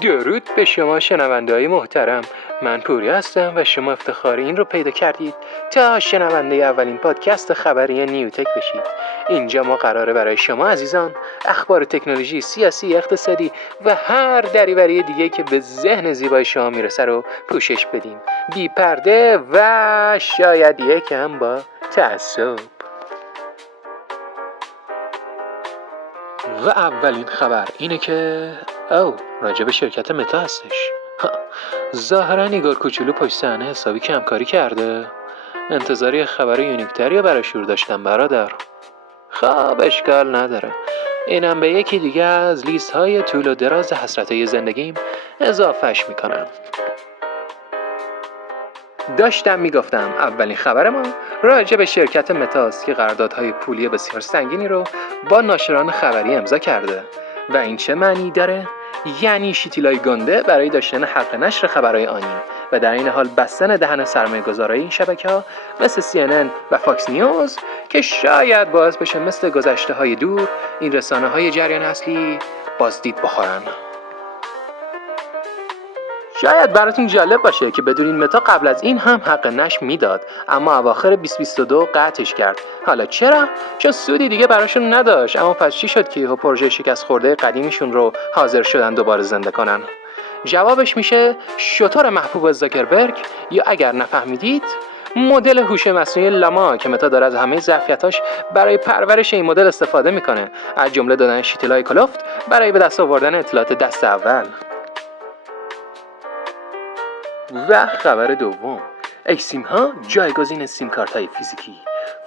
درود به شما شنونده‌های محترم. من پوری هستم و شما افتخار این رو پیدا کردید تا شنونده اولین پادکست خبری نیوتک بشید. اینجا ما قراره برای شما عزیزان اخبار تکنولوژی، سیاسی، اقتصادی و هر دریوری دیگه که به ذهن زیبای شما میرسه رو پوشش بدیم، بی پرده و شاید یکم با تعصب. و اولین خبر اینه که راجع به شرکت متا هستش. ظاهرا ایگور کوچولو پشت صحنه حسابی کمکاری کرده. انتظاری خبر یونیکتری برای شروع داشتم برادر. خب اشکال نداره، اینم به یکی دیگه از لیست های طول و دراز حسرتای زندگیم اضافهش میکنم. داشتم میگفتم اولین خبر ما راجع به شرکت متاست که قراردادهای پولی بسیار سنگینی رو با ناشران خبری امضا کرده. و این چه معنی داره؟ یعنی شیتیلای گنده برای داشتن حق نشر خبرهای آنی و در این حال بستن دهن سرمایه‌گذارای این شبکه‌ها مثل CNN و فاکس نیوز که شاید باعث بشه مثل گذشته‌های دور این رسانه‌های جریان اصلی بازدید بخورن. شاید براتون جالب باشه که بدونین متا قبل از این هم حق نشر میداد، اما اواخر 2022 قطعش کرد. حالا چرا؟ چون سودی دیگه براشون نداشت. اما پس چی شد که پروژه شکست خورده قدیمیشون رو حاضر شدن دوباره زنده کنن؟ جوابش میشه شتر محبوب زاکربرگ، یا اگر نفهمیدید مدل هوش مصنوعی لاما که متا داره از همه ظرفیتاش برای پرورش این مدل استفاده میکنه، از جمله دادن شیتلای کلفت برای به دست آوردن اطلاعات دست اول. و خبر دوم، ایسیم ها جایگزین سیم کارت های فیزیکی.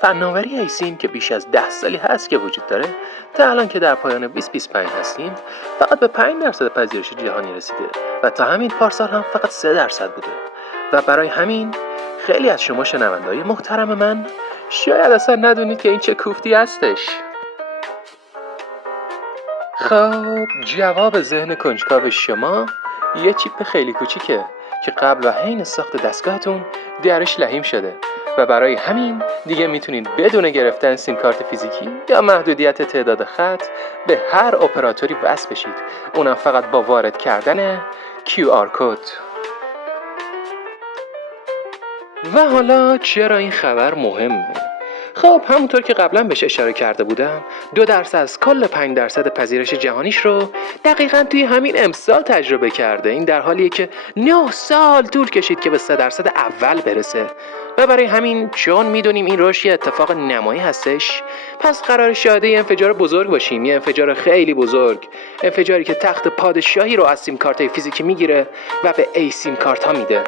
فناوری ایسیم که بیش از 10 سالی هست که وجود داره، تا الان که در پایان 2025 هستیم فقط به 5% پذیرش جهانی رسیده و تا همین پارسال هم فقط 3% بوده. و برای همین خیلی از شما شنونده‌های محترم من شاید اصلا ندونید که این چه کوفتی هستش. خب جواب ذهن کنجکاو شما یه چیپ خیلی کوچیکه که قبل و حین ساخت دستگاهتون درش لحیم شده و برای همین دیگه میتونید بدون گرفتن سیم کارت فیزیکی یا محدودیت تعداد خط به هر اپراتوری وصل بشید، اونم فقط با وارد کردن QR کد. و حالا چرا این خبر مهمه؟ خب همونطور که قبلا بهش اشاره کرده بودم، 2% از کل 5% پذیرش جهانیش رو دقیقاً توی همین امسال تجربه کرده. این در حالیه که 9 سال طول کشید که به 3% اول برسه. و برای همین چون میدونیم این رشد یه اتفاق نمایی هستش، پس قرار شاهد یه انفجار بزرگ باشیم، یه انفجار خیلی بزرگ، انفجاری که تخت پادشاهی رو از سیم کارت‌های فیزیکی میگیره و به ای سیم کارت ها میده.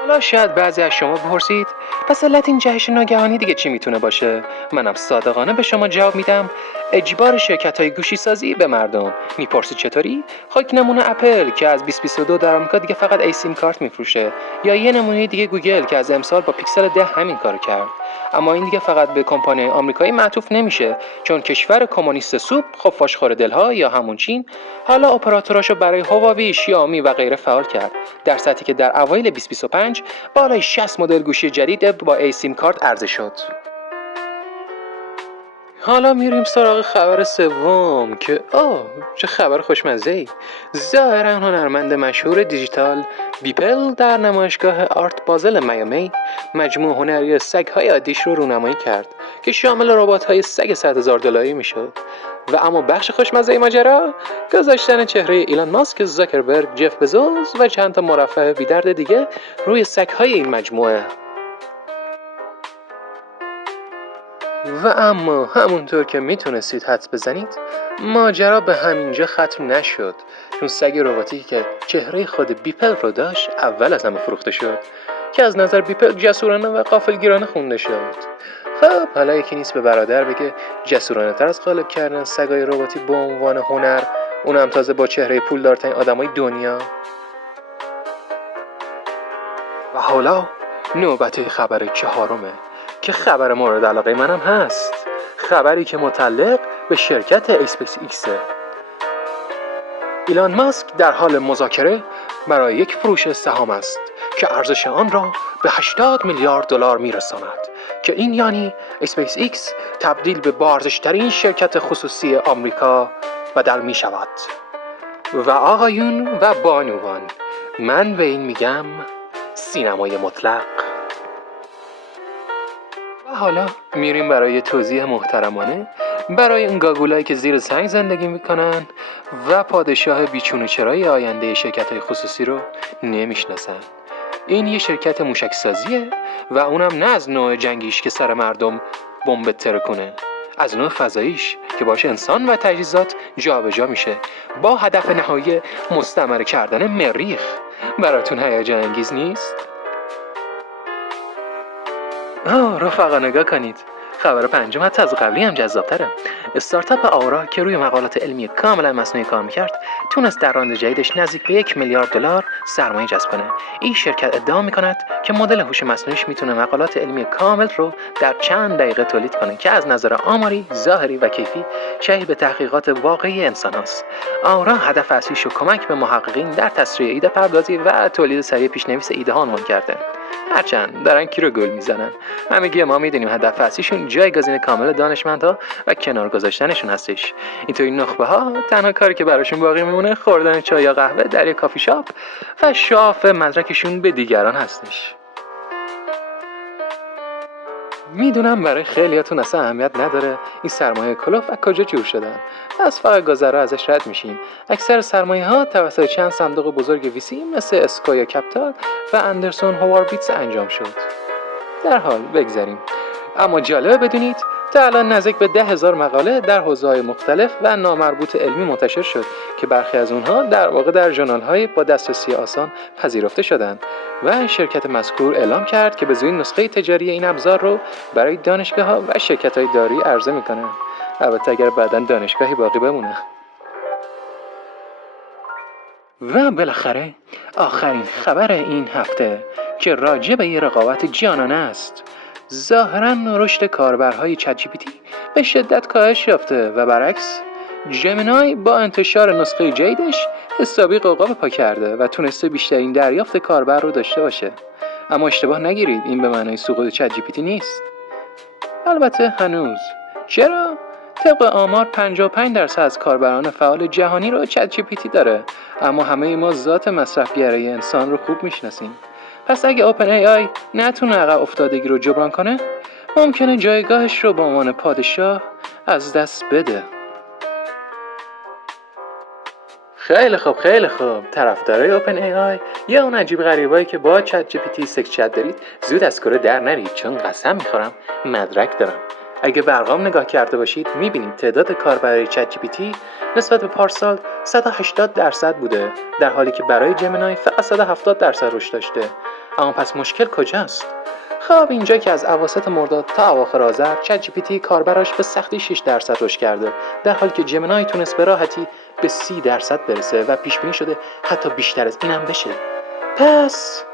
حالا شاید بعضی از شما بپرسید پس علت این جهش ناگهانی دیگه چی میتونه باشه؟ منم صادقانه به شما جواب میدم اجبار شرکت‌های گوشی سازی به مردم. میپرسید چطوری؟ خاک نمونه اپل که از 2022 در آمریکا دیگه فقط ای سیم کارت میفروشه، یا یه نمونه دیگه گوگل که از امسال با پیکسل 10 همین کارو کرد. اما این دیگه فقط به کمپانی آمریکایی معطوف نمیشه، چون کشور کمونیست سوپ خفاشخوار دلها یا همون چین حالا اپراتوراشو برای هواوی، شیائومی و غیره فعال کرد، در سطحی که در اوایل 2025 بالای 60 مدل گوشی جدید با ای سیم کارت عرضه شد. حالا میریم سراغ خبر سوم که چه خبر خوشمزه‌ای. ظاهراً هنرمند مشهور دیجیتال بیپل در نمایشگاه آرت بازل میامی مجموعه هنری سگ‌های عادیش رو رونمایی کرد که شامل ربات‌های سگ $100,000 میشد. و اما بخش خوشمزه ماجرا گذاشتن چهره ایلان ماسک، زاکربرگ، جف بزوس و چند تا مرفه بی‌درد دیگه روی سگ‌های این مجموعه. و اما همونطور که میتونستید حدس بزنید ماجرا به همینجا ختم نشد، چون سگ رباتیکی که چهره خود بیپل رو داشت اول از همه فروخته شد که از نظر بیپل جسورانه و غافلگیرانه خونده شد. خب حالا یکی نیست به برادر بگه جسورانه تر از غالب کردن سگای رباتی به عنوان هنر، اونم تازه با چهره پولدارترین آدمای دنیا. و حالا نوبت خبر چهارمه که خبر مورد علاقه منم هست، خبری که متعلق به شرکت اسپیس ایکسه. ایلان ماسک در حال مذاکره برای یک فروش سهام است که ارزش آن را به $80 میلیارد میرساند، که این یعنی اسپیس ایکس تبدیل به با ارزش‌ترین شرکت خصوصی آمریکا بدل می شود. و آقایون و بانوان، من به این میگم سینمای مطلق. و حالا میریم برای توضیح محترمانه برای اون گاگولایی که زیر سنگ زندگی میکنن و پادشاه بیچون و چرای آینده شرکت‌های خصوصی رو نمیشناسن. این یه شرکت موشک سازیه و اونم نه از نوع جنگیش که سر مردم بمب ترکونه، از نوع فضاییش که باشه انسان و تجهیزات جابجا میشه با هدف نهایی مستعمره کردن مریخ. براتون هیجان انگیز نیست؟ رفقا نگاه کنید، خبر پنجم حتی از قبلی هم جذاب‌تره. استارتاپ آورا که روی مقالات علمی کاملا مصنوعی کار میکرد تونست در راند جدیدش نزدیک به $1 میلیارد سرمایه جذب کنه. این شرکت ادعا میکند که مدل هوش مصنوعیش میتونه مقالات علمی کامل رو در چند دقیقه تولید کنه که از نظر آماری، ظاهری و کیفی شبیه به تحقیقات واقعی انسان هست. آورا هدف اصلیش رو کمک به محققین در تسریع ایده پردازی و تولید سریع پیشنویس ایده ها عنوان کرده. هرچند دارن کی رو گل میزنن، همگی ما میدونیم هدف اصلیشون جایگزین کامل دانشمندها و کنار گذاشتنشون هستش. اینطوری نخبه ها تنها کاری که براشون باقی میمونه خوردن چای یا قهوه در یک کافی شاپ و شاف مدرکشون به دیگران هستش. میدونم برای خیلیاتون اصلا اهمیت نداره این سرمایه کلوف از کجا جور شدن، پس فقط گذرا ازش رد میشیم. اکثر سرمایه ها توسط چند صندوق بزرگ ویسی مثل اسکویا کپیتال و اندرسون هوارویتز انجام شد. در حال بگذاریم، اما جالبه بدونید تا الان نزدیک به 10,000 مقاله در حوزه‌های مختلف و نامربوط علمی منتشر شد که برخی از اونها در واقع در ژورنال‌های با دسترسی آسان پذیرفته شدند و شرکت مذکور اعلام کرد که به زودی نسخه تجاری این ابزار رو برای دانشگاه‌ها و شرکت‌های دارویی عرضه می‌کنه، البته اگر بعداً دانشگاهی باقی بمونه. و بالاخره آخرین خبر این هفته که راجع به یه رقابت جانانه است. ظاهراً رشد کاربرهای چت جی پی تی به شدت کاهش یافته و برعکس جمینای با انتشار نسخه جدیدش حسابی قوقا پا کرده و تونسته بیشترین دریافت کاربر رو داشته باشه. اما اشتباه نگیرید، این به معنای سقوط چت جی پی تی نیست. البته هنوز. چرا؟ طبق آمار 55% از کاربران فعال جهانی رو چت جی پی تی داره، اما همه ما ذات مصرفگرای انسان رو خوب میشناسیم. پس اگه اوپن ای آی نتونه عقب افتادگی رو جبران کنه، ممکنه جایگاهش رو به عنوان پادشاه از دست بده. خیلی خوب طرفدارای اوپن ای آی یا اون عجیب غریبایی که با چت جی پی تی سکس چت دارید زود از کره در نرید، چون قسم میخورم مدرک دارم. اگه به ارقام نگاه کرده باشید میبینید تعداد کاربرای چت جی پی تی نسبت به پارسال 180% بوده، در حالی که برای جمینای فقط 170% رشد داشته. اما پس مشکل کجاست؟ خب اینجا که از اواسط مرداد تا اواخر آذر چت جی پی تی کاربراش به سختی 6% رشد کرده، در حالی که جمینای تونست به راحتی به 30% برسه و پیش بینی شده حتی بیشتر از اینم بشه. پس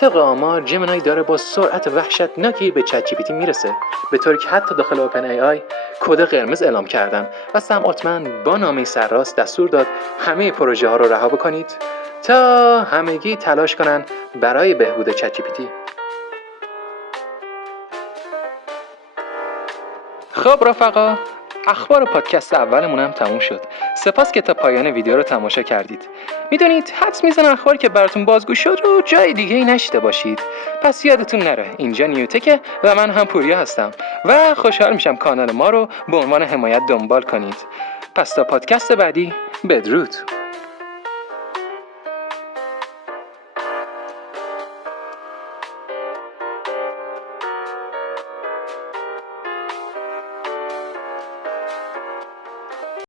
طبق آمار جمینای داره با سرعت وحشتناکی به چت جی پی تی میرسه، به طوری که حتی داخل اوپن ای آی کد قرمز اعلام کردن و سم آلتمن با نامه سرراست دستور داد همه پروژه ها رو رها بکنید تا همگی تلاش کنن برای بهبود چت جی پی تی. خب رفقا، اخبار پادکست اولمون هم تموم شد. سپاس که تا پایان ویدیو رو تماشا کردید. میدونید حدس میزنم اخباری که براتون بازگو شد رو جای دیگه ای نشیده باشید، پس یادتون نره اینجا نیوتکه و من هم پوریا هستم و خوشحال میشم کانال ما رو به عنوان حمایت دنبال کنید. پس تا پادکست بعدی، بدرود.